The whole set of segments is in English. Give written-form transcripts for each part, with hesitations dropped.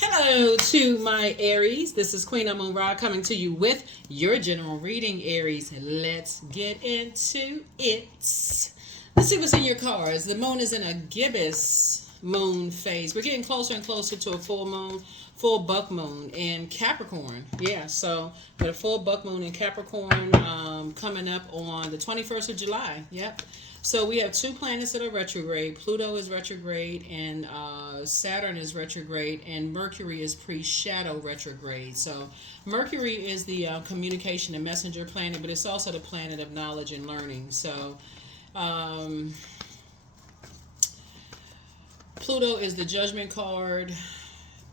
Hello to my Aries. This is Queen Amun Ra coming to you with your general reading, Aries. Let's get into it. Let's see what's in your cards. The moon is in a gibbous moon phase. We're getting closer and closer to a full moon, full buck moon in Capricorn. Yeah, so got a full buck moon in Capricorn coming up on the 21st of July. Yep. So we have two planets that are retrograde. Pluto is retrograde, and Saturn is retrograde, and Mercury is pre-shadow retrograde. So Mercury is the communication and messenger planet, but it's also the planet of knowledge and learning. So um, Pluto is the judgment card,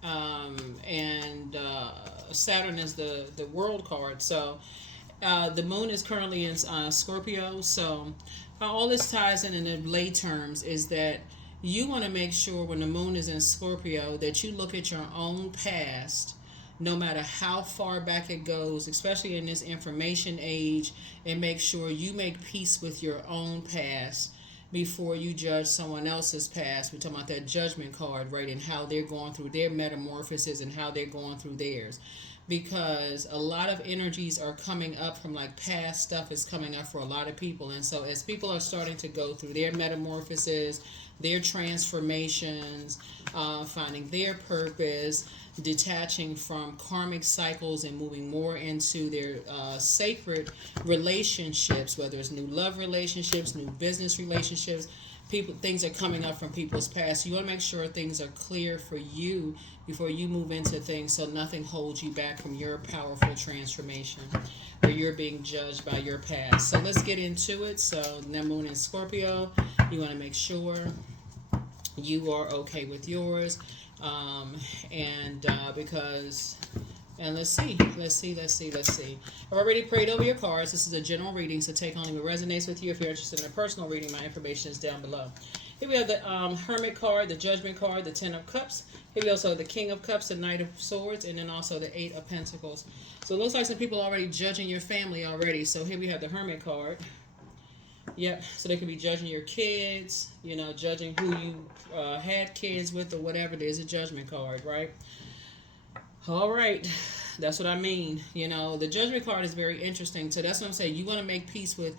and Saturn is the world card. So the moon is currently in Scorpio. So all this ties in the lay terms is that you want to make sure when the moon is in Scorpio that you look at your own past, no matter how far back it goes, especially in this information age, and make sure you make peace with your own past before you judge someone else's past. We're talking about that judgment card, right? And how they're going through their metamorphosis and how they're going through theirs. Because a lot of energies are coming up from like past stuff is coming up for a lot of people. And so as people are starting to go through their metamorphoses, their transformations, finding their purpose, detaching from karmic cycles and moving more into their sacred relationships, whether it's new love relationships, new business relationships, things are coming up from people's past. You want to make sure things are clear for you before you move into things, so nothing holds you back from your powerful transformation or you're being judged by your past. So let's get into it. So the moon in Scorpio, you want to make sure you are okay with yours, because let's see. I've already prayed over your cards. This is a general reading, so take only what resonates with you. If you're interested in a personal reading, my information is down below. Here we have the Hermit card, the Judgment card, the Ten of Cups. Here we also have the King of Cups, the Knight of Swords, and then also the Eight of Pentacles. So it looks like some people are already judging your family already. So here we have the Hermit card. Yep, so they could be judging your kids, judging who you had kids with or whatever. There's a Judgment card, right? All right, that's what I mean. The Judgment card is very interesting. So that's what I'm saying. You want to make peace with,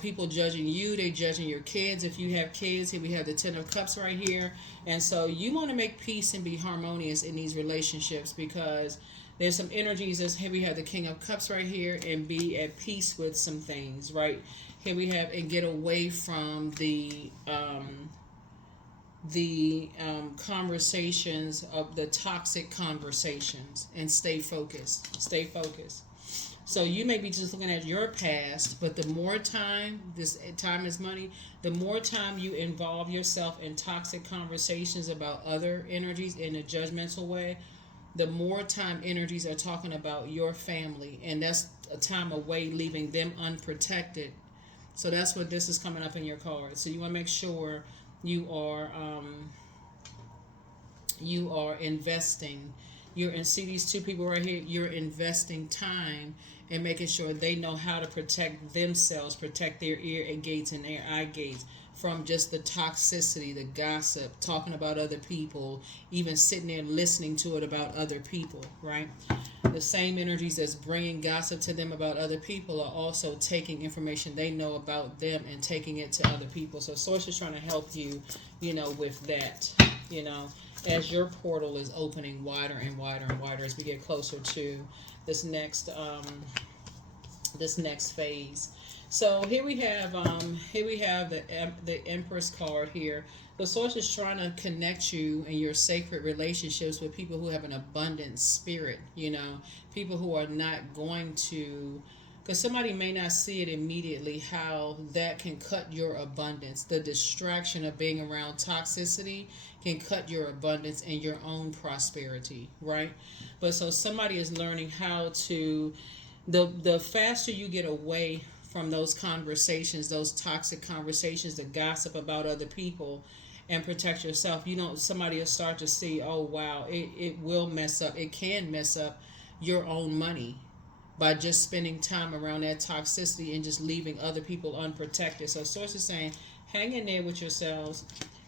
people judging you. They judging your kids. If you have kids, here we have the Ten of Cups right here. And so you want to make peace and be harmonious in these relationships, because there's some energies. Here we have the King of Cups right here, and be at peace with some things, right? Here we have, and get away from the conversations of the toxic conversations, and stay focused. So you may be just looking at your past, but the more time, this time is money, the more time you involve yourself in toxic conversations about other energies in a judgmental way, the more time energies are talking about your family, and that's a time away, leaving them unprotected. So that's what this is coming up in your cards. So you want to make sure you are investing. See these two people right here. You're investing time and making sure they know how to protect themselves, protect their ear gates and their eye gates from just the toxicity, the gossip, talking about other people, even sitting there listening to it about other people, right? The same energies that's bringing gossip to them about other people are also taking information they know about them and taking it to other people. So Source is trying to help you, with that, as your portal is opening wider and wider and wider as we get closer to this next phase. So here we have the Empress card here. The Source is trying to connect you in your sacred relationships with people who have an abundant spirit, people who are not going to, because somebody may not see it immediately, how that can cut your abundance. The distraction of being around toxicity can cut your abundance and your own prosperity, right? But so somebody is learning how to, the faster you get away from those conversations, those toxic conversations, the gossip about other people, and protect yourself, somebody will start to see, oh wow, it will mess up, it can mess up your own money by just spending time around that toxicity and just leaving other people unprotected. So Source is saying, hang in there with yourselves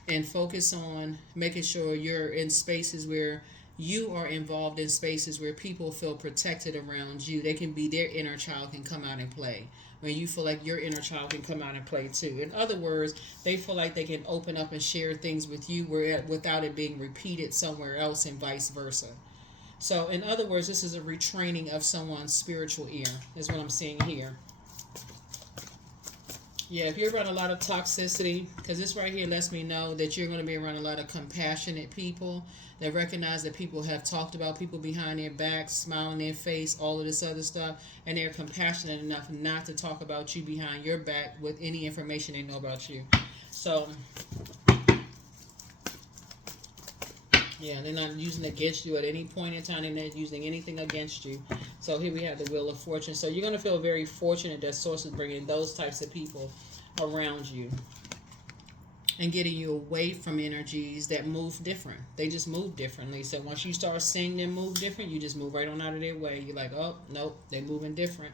and focus on making sure you're in spaces where you are involved in spaces where people feel protected around you. They can be, their inner child can come out and play. When you feel like your inner child can come out and play too. In other words, they feel like they can open up and share things with you without it being repeated somewhere else, and vice versa. So, in other words, this is a retraining of someone's spiritual ear, is what I'm seeing here. Yeah, if you're around a lot of toxicity, because this right here lets me know that you're going to be around a lot of compassionate people that recognize that people have talked about people behind their backs, smile in their face, all of this other stuff, and they're compassionate enough not to talk about you behind your back with any information they know about you. So, yeah, they're not using it against you at any point in time. They're not using anything against you. So here we have the Wheel of Fortune. So you're going to feel very fortunate that Source is bringing those types of people around you and getting you away from energies that move different. They just move differently. So once you start seeing them move different, you just move right on out of their way. You're like, oh, nope, they're moving different.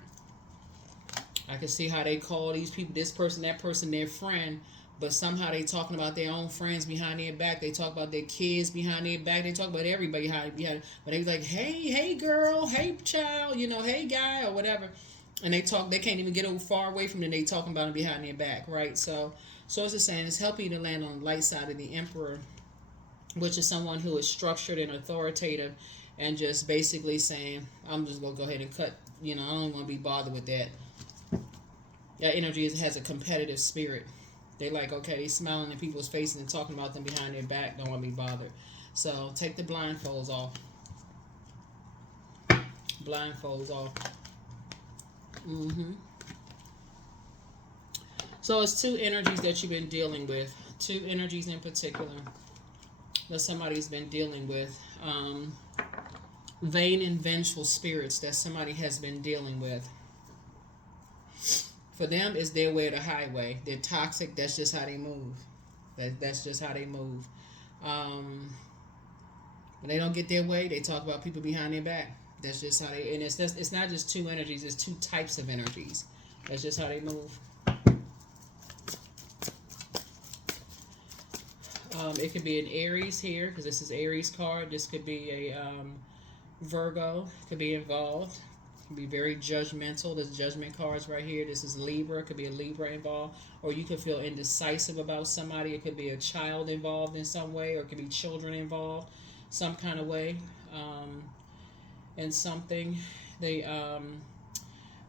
I can see how they call these people, this person, that person, their friend, but somehow they talking about their own friends behind their back. They talk about their kids behind their back. They talk about everybody behind. But they like, hey girl, hey child, hey guy or whatever. And they talk. They can't even get far away from them. They talking about them behind their back, right? So as it's saying, it's helping you to land on the light side of the Emperor, which is someone who is structured and authoritative, and just basically saying, I'm just gonna go ahead and cut. I don't want to be bothered with that. That energy has a competitive spirit. They like, okay, they smiling in people's faces and talking about them behind their back. Don't want to be bothered. So take the blindfolds off. Blindfolds off. So it's two energies that you've been dealing with. Two energies in particular that somebody's been dealing with. Vain and vengeful spirits that somebody has been dealing with. For them, it's their way or the highway. They're toxic. That's just how they move. That's just how they move. When they don't get their way, they talk about people behind their back. That's just how they. And it's not just two energies. It's two types of energies. That's just how they move. It could be an Aries here, because this is Aries card. This could be a Virgo. Could be involved. Be very judgmental. There's judgment cards right here. This is Libra. It could be a Libra involved, or you could feel indecisive about somebody. It could be a child involved in some way, or it could be children involved some kind of way in something. The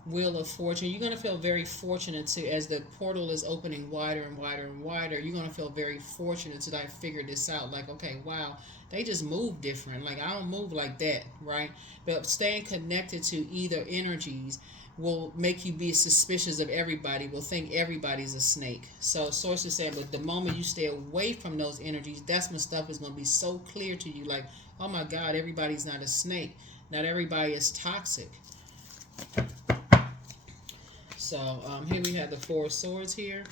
Wheel of Fortune. You're going to feel very fortunate to, as the portal is opening wider and wider and wider, you're going to feel very fortunate to like figure this out. Like, okay, wow, they just move different. Like, I don't move like that, right? But staying connected to either energies will make you be suspicious of everybody, will think everybody's a snake. So Source is saying, but the moment you stay away from those energies, that's when stuff is going to be so clear to you. Like, oh my God, everybody's not a snake. Not everybody is toxic. So here we have the Four of Swords here.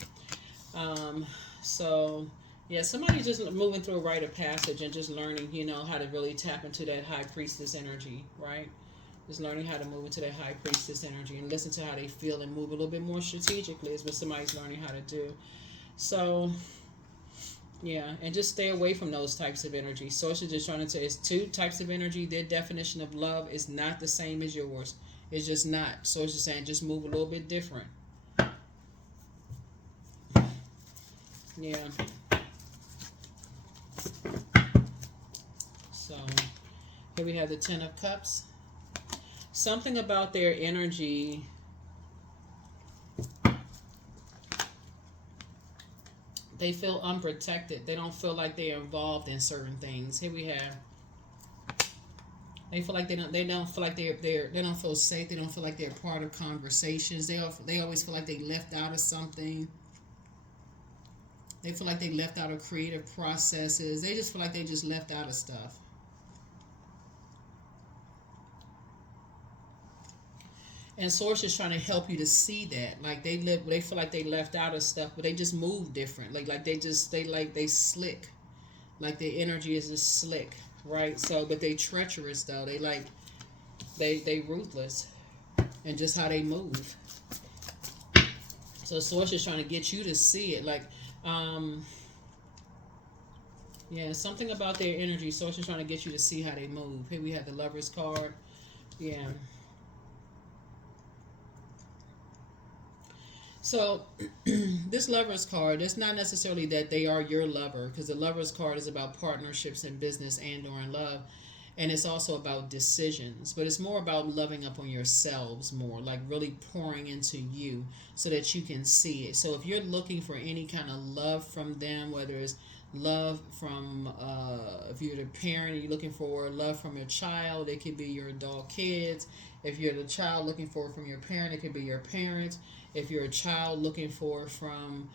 So yeah, somebody's just moving through a rite of passage and just learning, how to really tap into that High Priestess energy, right? Just learning how to move into that High Priestess energy and listen to how they feel and move a little bit more strategically is what somebody's learning how to do. So yeah, and just stay away from those types of energy. Source is just trying to say it's two types of energy. Their definition of love is not the same as yours. It's just not. So it's just saying just move a little bit different. Yeah. So here we have the Ten of Cups. Something about their energy they feel unprotected. They don't feel like they're involved in certain things. Here we have. They feel like they don't feel like they don't feel safe. They don't feel like they're part of conversations. They always feel like they left out of something. They feel like they left out of creative processes. They just feel like they just left out of stuff. And Source is trying to help you to see that. Like they feel like they left out of stuff, but they just move different. Like they slick. Like their energy is just slick. Right, so but they treacherous though. They ruthless, and just how they move. So Source is trying to get you to see it. Like Yeah, something about their energy. Source is trying to get you to see how they move. Here we have the Lovers card. Yeah. So this Lovers card, it's not necessarily that they are your lover, because the Lovers card is about partnerships in business and or in love, and it's also about decisions, but it's more about loving up on yourselves more, like really pouring into you so that you can see it. So if you're looking for any kind of love from them, whether it's love from if you're the parent, you're looking for love from your child, it could be your adult kids. If you're the child looking for it from your parent, it could be your parents. If you're a child looking for it from,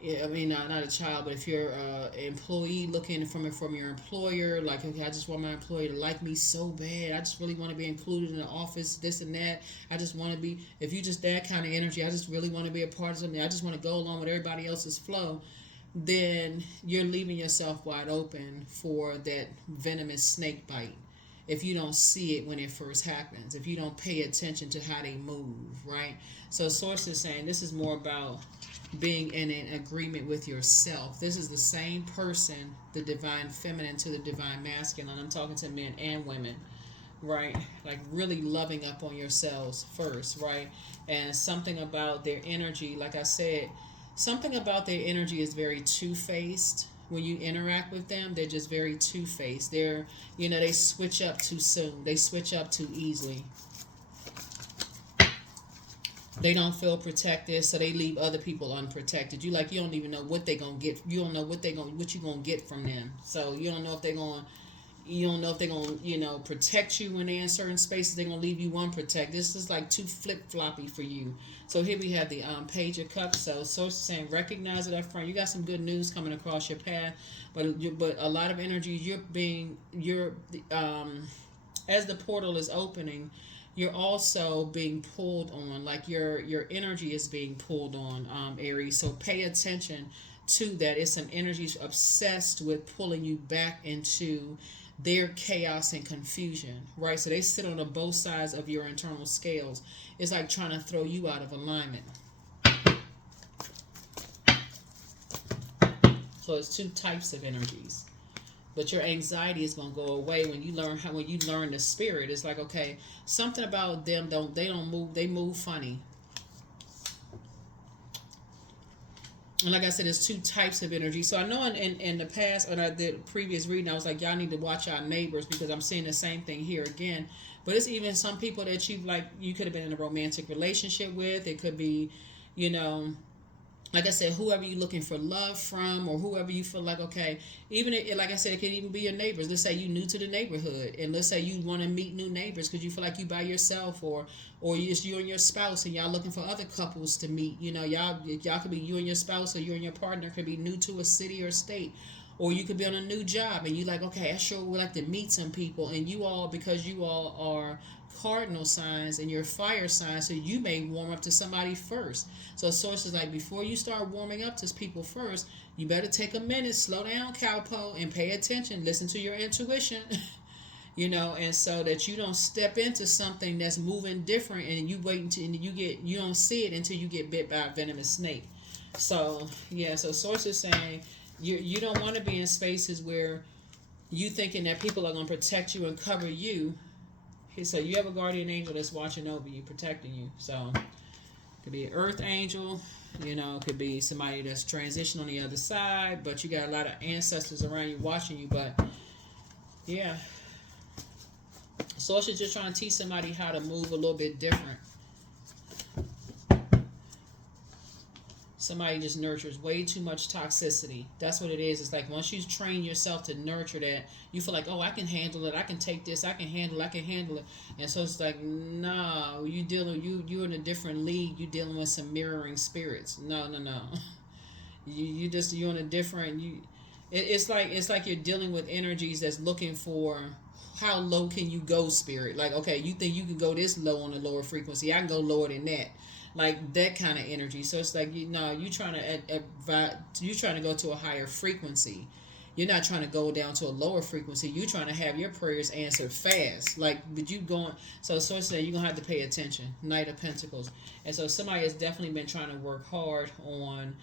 I mean, not a child, but if you're an employee looking from it from your employer, like, okay, I just want my employee to like me so bad. I just really want to be included in the office, this and that. I just want to be, if you just that kind of energy, I just really want to be a part of something. I just want to go along with everybody else's flow. Then you're leaving yourself wide open for that venomous snake bite. If you don't see it when it first happens, if you don't pay attention to how they move, right? So source is saying this is more about being in an agreement with yourself. This is the same person, the divine feminine to the divine masculine. I'm talking to men and women, right? Like really loving up on yourselves first, right? And something about their energy, like I said, something about their energy is very two-faced. When you interact with them, they're just very two-faced. They're, they switch up too soon. They switch up too easily. They don't feel protected, so they leave other people unprotected. You don't even know what they gonna get. You don't know what you gonna get from them. So you don't know if they're gonna protect you when they're in certain spaces. They're gonna leave you unprotected. This is like too flip floppy for you. So here we have the Page of Cups. So source is saying recognize it up front. You got some good news coming across your path, but a lot of energy. As the portal is opening, you're also being pulled on, like your energy is being pulled on, Aries. So pay attention to that. It's some energies obsessed with pulling you back into their chaos and confusion, right? So they sit on both sides of your internal scales. It's like trying to throw you out of alignment. So it's two types of energies. But your anxiety is gonna go away when you learn the spirit. It's like, okay, something about them they move funny. And like I said, there's two types of energy. So I know in the past, when I did previous reading, I was like, y'all need to watch our neighbors, because I'm seeing the same thing here again. But it's even some people that you could have been in a romantic relationship with. It could be, you know, like I said, whoever you're looking for love from, or whoever you feel like, okay, like I said, it could even be your neighbors. Let's say you new to the neighborhood, and let's say you want to meet new neighbors because you feel like you by yourself, or you and your spouse, and y'all looking for other couples to meet. Y'all could be you and your spouse, or you and your partner could be new to a city or state, or you could be on a new job, and you like, okay, I sure would like to meet some people, and because you all are cardinal signs and you're fire signs, so you may warm up to somebody first. So sources like, before you start warming up to people first, you better take a minute, slow down, cowpoke, and pay attention, listen to your intuition. And so that you don't step into something that's moving different, and you wait until you don't see it until you get bit by a venomous snake. So so sources saying you don't want to be in spaces where you thinking that people are going to protect you and cover you. So you have a guardian angel that's watching over you, protecting you. So it could be an earth angel, it could be somebody that's transitioned on the other side, but you got a lot of ancestors around you watching you. But yeah, so it's just trying to teach somebody how to move a little bit different. Somebody just nurtures way too much toxicity. That's what it is. It's like once you train yourself to nurture that, you feel like, oh, I can handle it. I can take this. I can handle it. And so it's like, no, you're in a different league. You're dealing with some mirroring spirits. No. You're in a different. It's like you're dealing with energies that's looking for, how low can you go, spirit? Like, okay, you think you can go this low on the lower frequency? I can go lower than that. Like that kind of energy. So it's like, you trying to go to a higher frequency, you're not trying to go down to a lower frequency. You're trying to have your prayers answered fast. Like, but you going, so source said you're going to have to pay attention. Knight of Pentacles. And so somebody has definitely been trying to work hard on,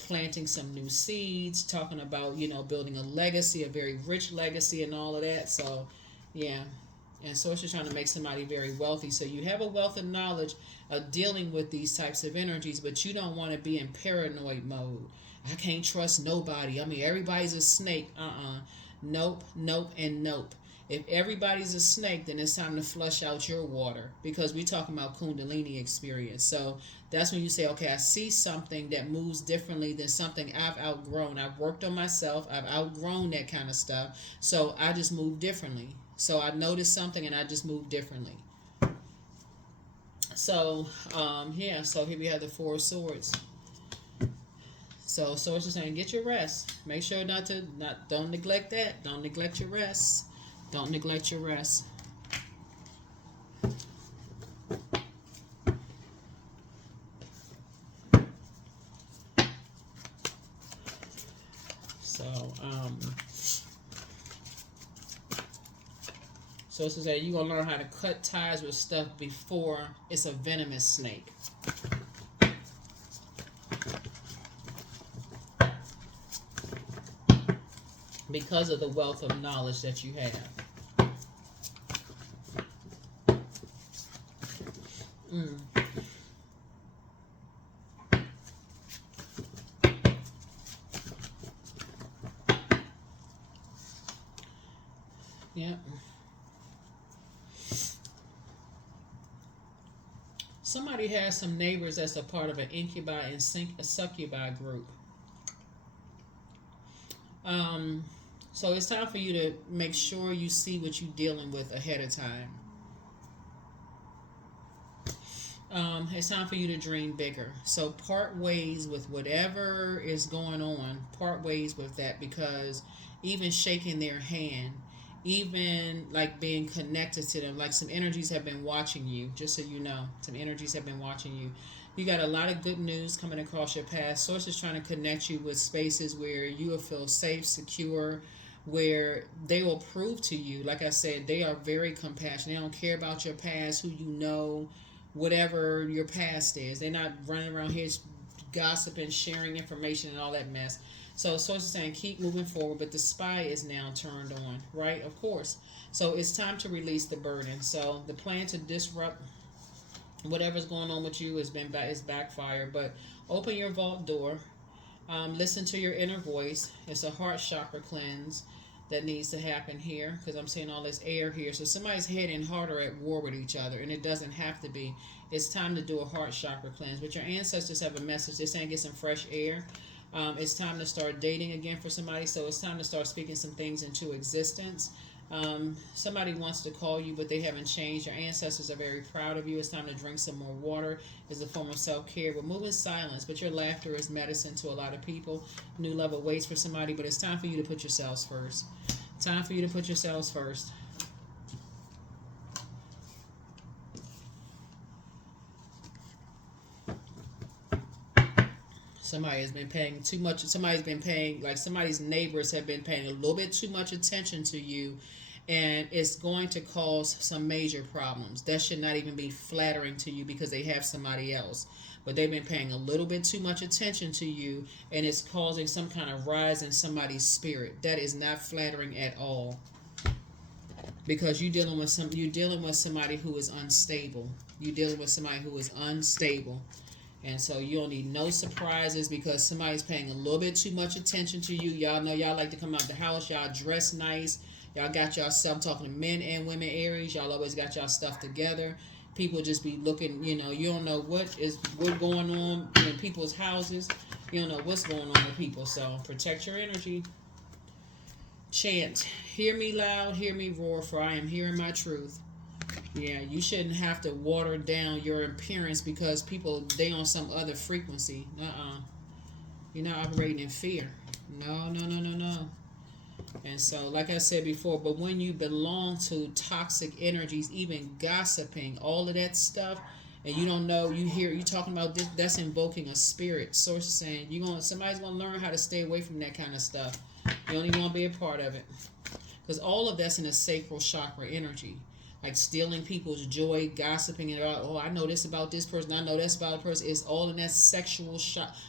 planting some new seeds, talking about, building a legacy, a very rich legacy and all of that. So, yeah. And source is trying to make somebody very wealthy. So you have a wealth of knowledge of dealing with these types of energies, but you don't want to be in paranoid mode. I can't trust nobody. I mean, everybody's a snake. Nope, nope, and nope. If everybody's a snake, then it's time to flush out your water, because we're talking about Kundalini experience. So that's when you say, okay, I see something that moves differently than something I've outgrown. I've worked on myself. I've outgrown that kind of stuff. So I just move differently. So I noticed something and I just move differently. So, so here we have the Four of Swords. So Source is saying, get your rest. Make sure don't neglect that. Don't neglect your rest. Don't neglect your rest. So it's saying you're going to learn how to cut ties with stuff before it's a venomous snake. Because of the wealth of knowledge that you have. Yep. Somebody has some neighbors that's a part of an incubi and a succubi group. So it's time for you to make sure you see what you're dealing with ahead of time. It's time for you to dream bigger. So part ways with whatever is going on. Part ways with that, because even shaking their hand, even like being connected to them, like some energies have been watching you, just so you know. Some energies have been watching you. You got a lot of good news coming across your path. Source is trying to connect you with spaces where you will feel safe, secure, where they will prove to you, like I said, they are very compassionate. They don't care about your past, who you know, whatever your past is. They're not running around here gossiping, sharing information and all that mess. So Source is saying keep moving forward, but the spy is now turned on, right? Of course. So it's time to release the burden. So the plan to disrupt whatever's going on with you is backfired, but open your vault door. Listen to your inner voice. It's a heart chakra cleanse that needs to happen here, because I'm seeing all this air here. So somebody's head and heart are at war with each other, and it doesn't have to be. It's time to do a heart chakra cleanse. But your ancestors have a message. They're saying get some fresh air. It's time to start dating again for somebody. So it's time to start speaking some things into existence. Somebody wants to call you, but they haven't changed. Your ancestors are very proud of you. It's time to drink some more water as a form of self-care. Remove in silence, but your laughter is medicine to a lot of people. New love awaits for somebody, but it's time for you to put yourselves first. Time for you to put yourselves first. Somebody has been paying too much. Somebody's been paying, like somebody's neighbors have been paying a little bit too much attention to you, and it's going to cause some major problems. That should not even be flattering to you, because they have somebody else. But they've been paying a little bit too much attention to you, and it's causing some kind of rise in somebody's spirit. That is not flattering at all, because you're dealing with somebody who is unstable. You're dealing with somebody who is unstable. And so you don't need no surprises, because somebody's paying a little bit too much attention to you. Y'all know y'all like to come out the house. Y'all dress nice. Y'all got y'all stuff. I'm talking to men and women, Aries. Y'all always got y'all stuff together. People just be looking, you don't know what's going on in people's houses. You don't know what's going on with people. So protect your energy. Chant. Hear me loud, hear me roar, for I am hearing my truth. Yeah, you shouldn't have to water down your appearance because people, they on some other frequency. You're not operating in fear. No. And so, like I said before, but when you belong to toxic energies, even gossiping, all of that stuff, and you don't know, you talking about this, that's invoking a spirit. Source is saying somebody's gonna learn how to stay away from that kind of stuff. You don't even want to be a part of it. Because all of that's in the sacral chakra energy. Like stealing people's joy, gossiping about, oh, I know this about this person, I know that's about a person. It's all in that sexual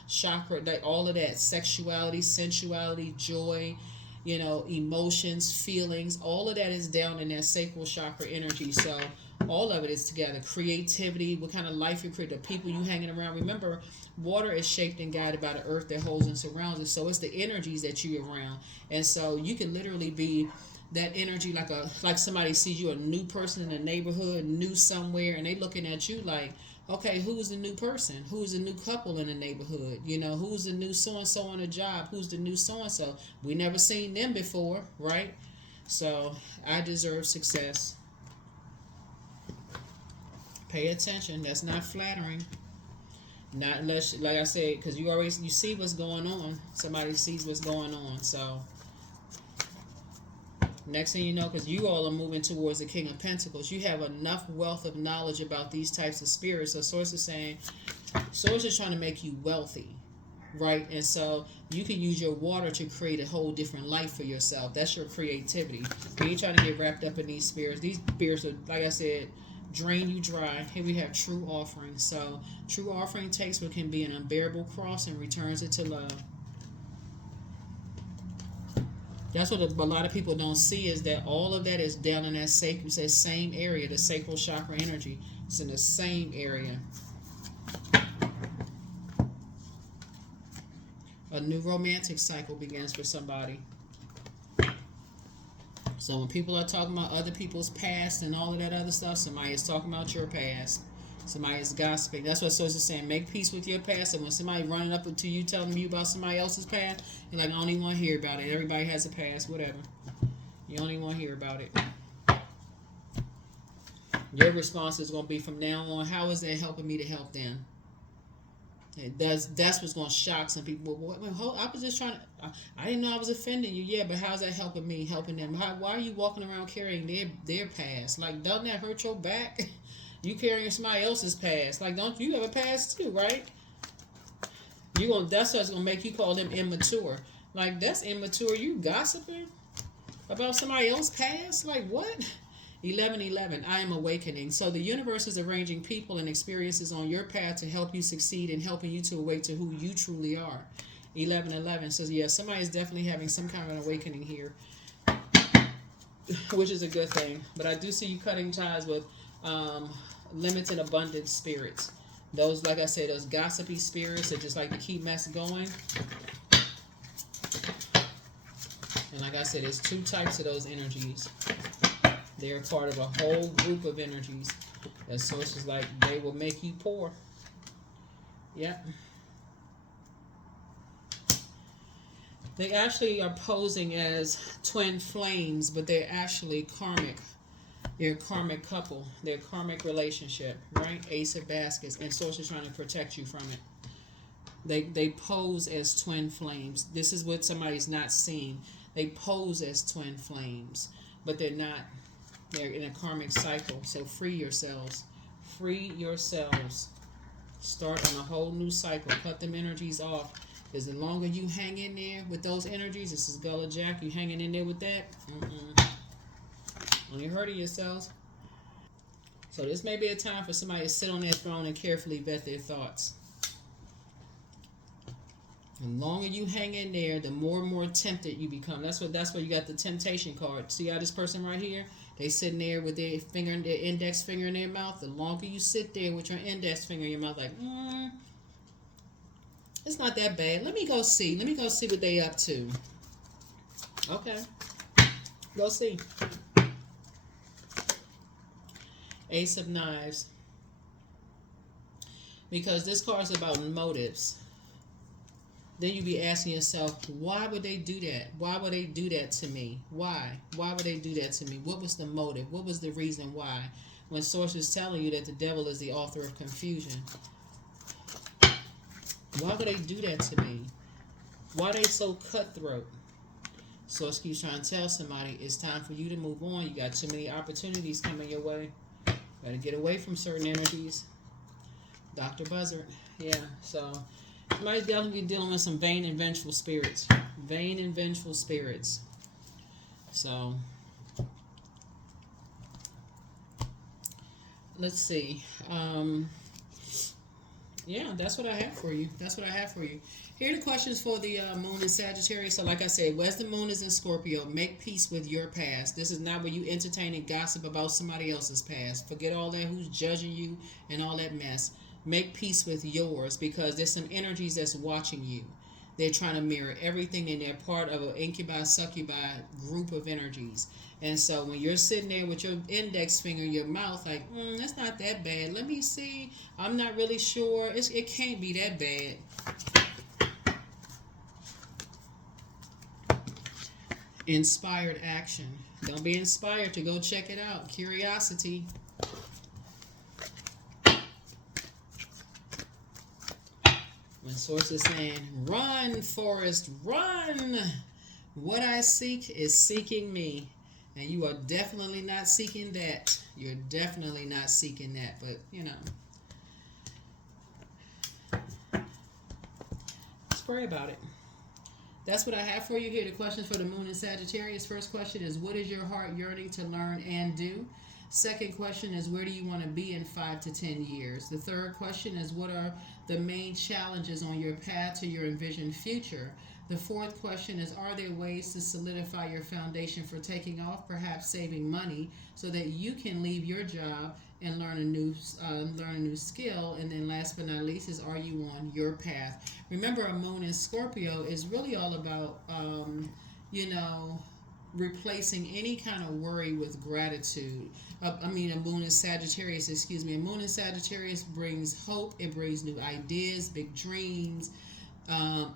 chakra, like all of that sexuality, sensuality, joy, emotions, feelings. All of that is down in that sacral chakra energy. So all of it is together. Creativity, what kind of life you create, the people you hanging around. Remember, water is shaped and guided by the earth that holds and surrounds it. So it's the energies that you're around. And so you can literally be that energy, like somebody sees you, a new person in the neighborhood, new somewhere, and they looking at you like, okay, who's the new person? Who's the new couple in the neighborhood? Who's the new so and so on the job? Who's the new so and so? We never seen them before, right? So I deserve success. Pay attention. That's not flattering. Not unless, like I said, because you see what's going on. Somebody sees what's going on. So next thing you know, because you all are moving towards the King of Pentacles, you have enough wealth of knowledge about these types of spirits. So Source is saying, Source is trying to make you wealthy, right? And so you can use your water to create a whole different life for yourself. That's your creativity. You ain't trying to get wrapped up in these spirits. These spirits are, like I said, drain you dry. Here we have true offering. So true offering takes what can be an unbearable cross and returns it to love. That's what a lot of people don't see, is that all of that is down in that same area, the sacral chakra energy. It's in the same area. A new romantic cycle begins for somebody. So when people are talking about other people's past and all of that other stuff, somebody is talking about your past. Somebody is gossiping. That's what Source is saying. Make peace with your past. And when somebody running up to you telling you about somebody else's past, you're like, I don't even want to hear about it. Everybody has a past, whatever. You don't even want to hear about it. Your response is going to be from now on, how is that helping me to help them? That's what's going to shock some people. I was just trying to, I didn't know I was offending you. Yeah, but how's that helping me, helping them? Why are you walking around carrying their past? Like, doesn't that hurt your back? You carrying somebody else's past. Like, don't you have a past too, right? That's what's gonna make you call them immature. Like, that's immature. You gossiping about somebody else's past? Like, what? 11:11. I am awakening. So the universe is arranging people and experiences on your path to help you succeed and helping you to awake to who you truly are. 11:11 says, yeah, somebody is definitely having some kind of an awakening here, which is a good thing. But I do see you cutting ties with limited abundance spirits. Those, like I said, those gossipy spirits that just like to keep mess going. And like I said, there's two types of those energies. They're part of a whole group of energies. That Source is like, they will make you poor. Yep. They actually are posing as twin flames, but they're actually karmic. They're a karmic couple. They're a karmic relationship, right? Ace of Baskets. And Source is trying to protect you from it. They pose as twin flames. This is what somebody's not seeing. They pose as twin flames, but they're not. They're in a karmic cycle. So free yourselves. Free yourselves. Start on a whole new cycle. Cut them energies off. Because the longer you hang in there with those energies, this is Gullah Jack, you hanging in there with that, only hurting yourselves. So this may be a time for somebody to sit on their throne and carefully vet their thoughts. The longer you hang in there, the more and more tempted you become. That's why you got the temptation card. See how this person right here, they sitting there with their index finger in their mouth. The longer you sit there with your index finger in your mouth, like, it's not that bad. Let me go see what they up to. Okay. Go see. Ace of Knives. Because this card is about motives. Then you be asking yourself, why would they do that? Why would they do that to me? Why? Why would they do that to me? What was the motive? What was the reason why? When Source is telling you that the devil is the author of confusion. Why would they do that to me? Why are they so cutthroat? Source keeps trying to tell somebody it's time for you to move on. You got too many opportunities coming your way. Got to get away from certain energies. Dr. Buzzard. Yeah, so Somebody's definitely dealing with some vain and vengeful spirits. Vain and vengeful spirits. So, let's see. Yeah, that's what I have for you. That's what I have for you. Here are the questions for the moon in Sagittarius. So, like I said, as the moon is in Scorpio, make peace with your past. This is not where you entertain and gossip about somebody else's past. Forget all that who's judging you and all that mess. Make peace with yours because there's some energies that's watching you. They're trying to mirror everything, and they're part of an incubi succubi group of energies. And so when you're sitting there with your index finger in your mouth, like, that's not that bad. Let me see. I'm not really sure. It can't be that bad. Inspired action. Don't be inspired to go check it out. Curiosity. When source is saying, run, Forrest, run. What I seek is seeking me. And you are definitely not seeking that. You're definitely not seeking that. But, let's pray about it. That's what I have for you here. The questions for the moon in Sagittarius. First question is, what is your heart yearning to learn and do? Second question is, where do you want to be in 5 to 10 years? The third question is, what are the main challenges on your path to your envisioned future? The fourth question is, are there ways to solidify your foundation for taking off, perhaps saving money, so that you can leave your job and learn a new skill? And then last but not least is, are you on your path? Remember, a moon in Scorpio is really all about, replacing any kind of worry with gratitude. A moon in Sagittarius, excuse me. A moon in Sagittarius brings hope. It brings new ideas, big dreams.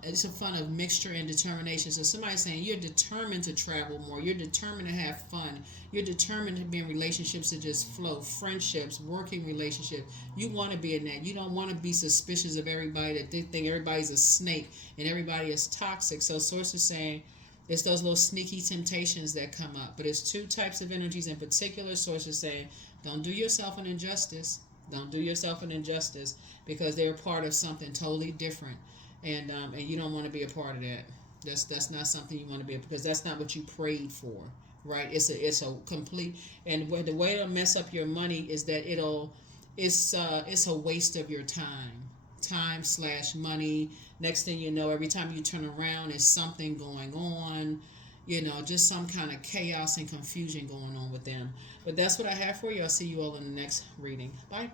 It's a fun of mixture and determination. So somebody's saying you're determined to travel more. You're determined to have fun. You're determined to be in relationships that just flow. Friendships, working relationships. You want to be in that. You don't want to be suspicious of everybody that they think everybody's a snake and everybody is toxic. So source is saying it's those little sneaky temptations that come up. But it's two types of energies in particular. Source is saying don't do yourself an injustice. Don't do yourself an injustice because they're part of something totally different. And you don't want to be a part of that. That's not something you want to be, because that's not what you prayed for, right? It's a complete, and the way it'll mess up your money is that it's a waste of your time slash money. Next thing you know, every time you turn around, there's something going on, just some kind of chaos and confusion going on with them. But that's what I have for you. I'll see you all in the next reading. Bye.